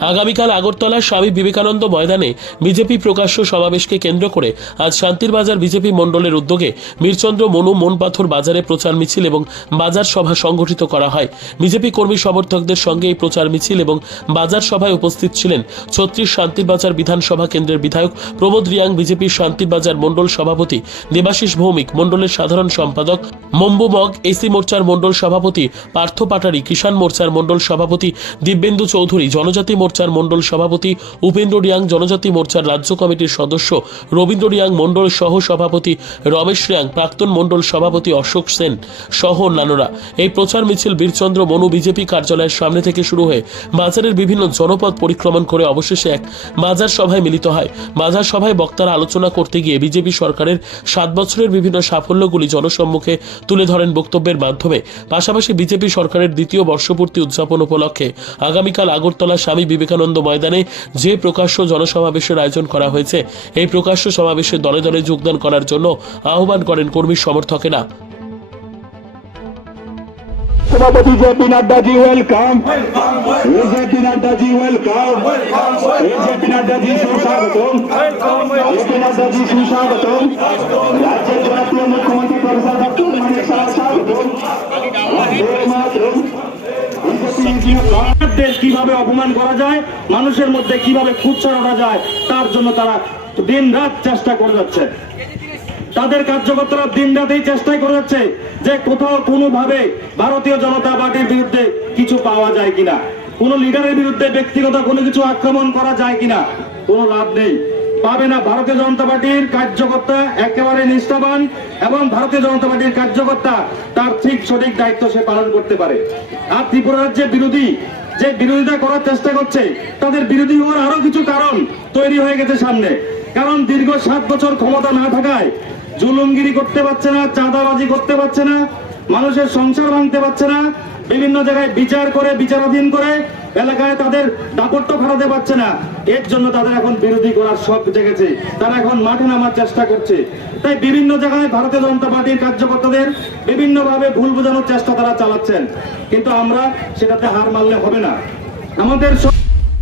আগামীকাল আগরতলার স্বামী বিবেকানন্দ ময়দানে বিজেপি প্রকাশ্য সমাবেশকে কেন্দ্র করে আজ শান্তির বাজার বিজেপি মণ্ডলের উদ্যোগে বীরচন্দ্র মনু মনপাথর বাজারে প্রচার মিছিল এবং বাজার সভা সংগঠিত করা হয়। বিজেপি কর্মী সমর্থকদের সঙ্গে এই প্রচার মিছিল এবং বাজার সভায় উপস্থিত ছিলেন ছত্রিশ শান্তির বাজার বিধানসভা কেন্দ্রের বিধায়ক প্রমোদ রিয়াং বিজেপির শান্তির বাজার মণ্ডল সভাপতি দেবাশিস ভৌমিক, মণ্ডলের সাধারণ সম্পাদক মম্বু মগ, এসি মোর্চার মণ্ডল সভাপতি পার্থ পাটারি, কিষাণ মোর্চার মণ্ডল সভাপতি দিব্যেন্দু চৌধুরী, জনজাতি মোর্চার মণ্ডল সভাপতি উপেন্দ্র রিয়াং জনজাতি মোর্চার রাজ্য কমিটির সদস্য রবীন্দ্র রিয়াং মণ্ডল সহ সভাপতি রমেশ রিয়াং, প্রাক্তন মণ্ডল সভাপতি অশোক সেন সহ অন্যান্যরা। এই প্রচার মিছিল বীরচন্দ্র মনু বিজেপি কার্যালয়ের সামনে থেকে শুরু হয়ে বাজারের বিভিন্ন জনপদ পরিক্রমণ করে অবশেষে এক বাজার সভায় মিলিত হয়। বাজার সভায় বক্তারা আলোচনা করতে গিয়ে বিজেপি সরকারের সাত বছরের বিভিন্ন সাফল্যগুলি জনসম্মুখে তুলে ধরেন বক্তব্যের মাধ্যমে। পাশাপাশি বিজেপি সরকারের দ্বিতীয় বর্ষপূর্তি উদযাপন উপলক্ষে আগামীকাল আগরতলা স্বামী বিবেকানন্দ ময়দানে যে প্রকাশ্য জনসমাবেশের আয়োজন করা হয়েছে, এই প্রকাশ্য সমাবেশে দলে দলে যোগদান করার জন্য আহ্বান করেন কর্মী সমর্থকেরা। সভাপতি J P welcome J P Nadda ji welcome J P সুস্বাগতম। জে সুস্বাগতম। রাজ্যের মুখ্যমন্ত্রী মাতরম। ভারত দেশ কীভাবে অপমান করা যায়, মানুষের মধ্যে কীভাবে খুদ ছড়ানো যায়, তার জন্য তারা দিন রাত চেষ্টা করে যাচ্ছে। তাদের কার্যকর্তারা দিন রাতেই চেষ্টাই করে যাচ্ছে যে কোথাও কোনোভাবে ভারতীয় জনতা পার্টির বিরুদ্ধে কিছু পাওয়া যায় কিনা, কোন লিডারের বিরুদ্ধে ব্যক্তিগত কোনো কিছু আক্রমণ করা যায় কিনা, কোনো লাভ নেই। পাবে না ভারতীয় জনতা পার্টির কার্যকর্তা, একেবারে নিষ্ঠাবান, এবং ভারতীয় জনতা পার্টির কার্যকর্তা, তার ঠিক সঠিক দায়িত্ব সে পালন করতে পারে। আর ত্রিপুরা রাজ্যের বিরোধী যে বিরোধিতা করার চেষ্টা করছে, তাদের বিরোধী হওয়ার আরও কিছু কারণ তৈরি হয়ে গেছে সামনে। কারণ দীর্ঘ সাত বছর ক্ষমতা না থাকায় জুলুমগিরি করতে পারছে না, চাঁদাবাজি করতে পারছে না, মানুষের সংসার ভাঙতে পারছে না বিভিন্ন জায়গায় বিচার করে, বিচারাধীন করে এলাকায় তাদের দাপট্য খাটাতে পারছে না। এর জন্য তাদের এখন বিরোধী করার সব জেগেছে। তারা এখন মাঠে নামার চেষ্টা করছে। তাই বিভিন্ন জায়গায় ভারতীয় জনতা পার্টির কার্যকর্তাদের বিভিন্নভাবে ভুল বোঝানোর চেষ্টা তারা চালাচ্ছেন। কিন্তু আমরা সেটাতে হার মানলে হবে না। আমাদের